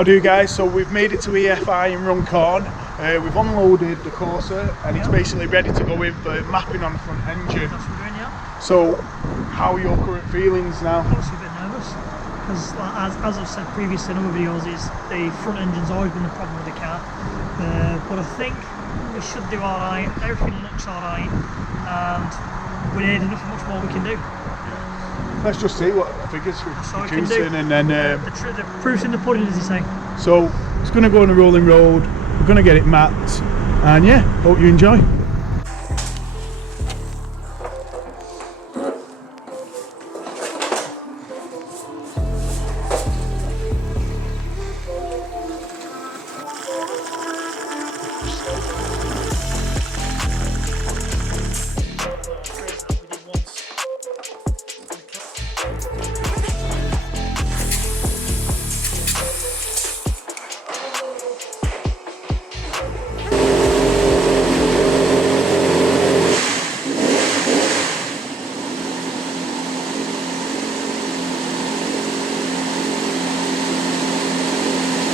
How do you guys? So we've made it to EFI in Runcorn. We've unloaded the Corsa and it's basically ready to go in for mapping on the front engine. That's what we're doing, yeah. So how are your current feelings now? Obviously a bit nervous because as I've said previously in other videos, is the front engine's always been the problem with the car. But I think we should do alright, everything looks alright, and we're here, there's nothing much more we can do. Let's just see what figures we're producing, and then the proof's in the pudding, as you say. So it's going to go on a rolling road, we're going to get it mapped, and yeah, hope you enjoy.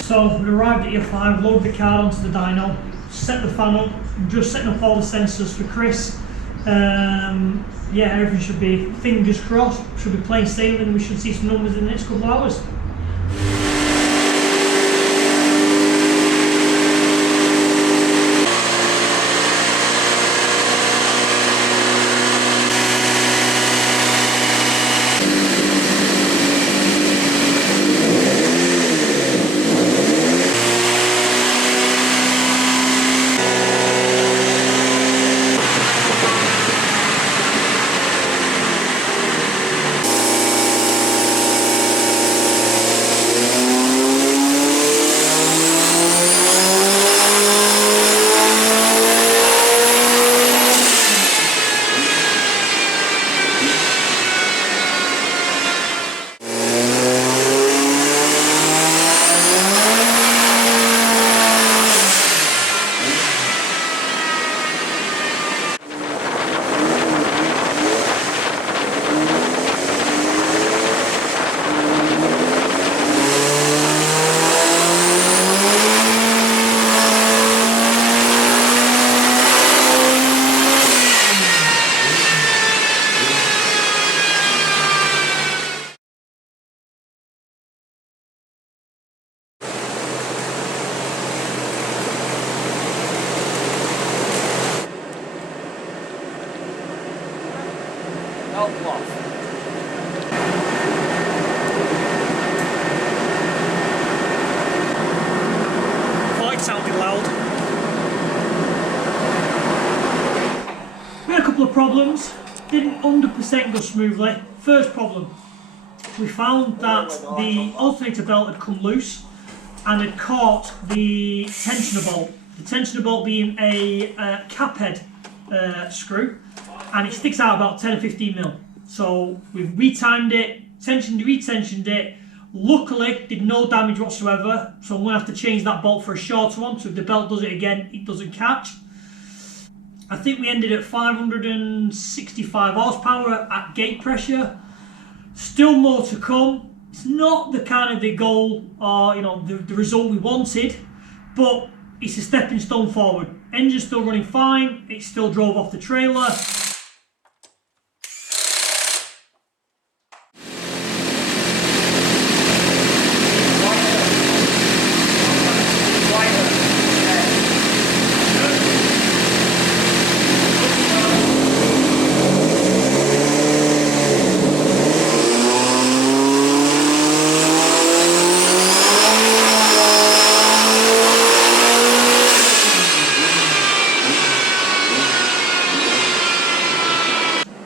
So we arrived at EFI, loaded the car onto the dyno, set the fan up, just setting up all the sensors for Chris. Yeah, everything should be, fingers crossed, should be plain sailing. We should see some numbers in the next couple of hours. Quite sounded loud. We had a couple of problems, didn't 100% go smoothly. First problem, we found that the alternator belt had come loose and had caught the tensioner bolt. The tensioner bolt being a cap head screw, and it sticks out about 10 or 15 mil. So we've retimed it, retensioned it. Luckily, did no damage whatsoever. So I'm going to have to change that bolt for a shorter one. So if the belt does it again, it doesn't catch. I think we ended at 565 horsepower at gate pressure. Still more to come. It's not the kind of the goal or the result we wanted, but it's a stepping stone forward. Engine's still running fine. It still drove off the trailer.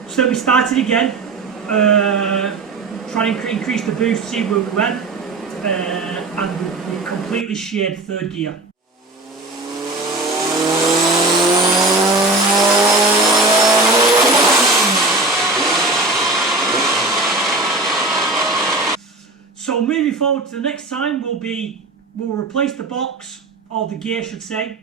So we started again, trying to increase the boost, see where we went, and we completely sheared third gear. So moving forward to the next time, we'll replace the box, or the gear I should say,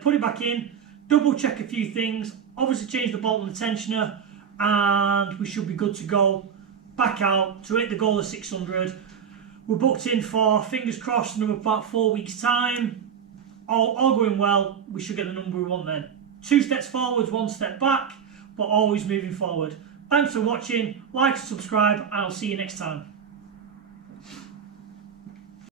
put it back in, double check a few things, obviously change the bolt and the tensioner, and we should be good to go back out to hit the goal of 600. We're booked in for, fingers crossed, another about 4 weeks' time. All going well, we should get the number we want then. 2 steps forwards, 1 step back, but always moving forward. Thanks for watching, like and subscribe, and I'll see you next time.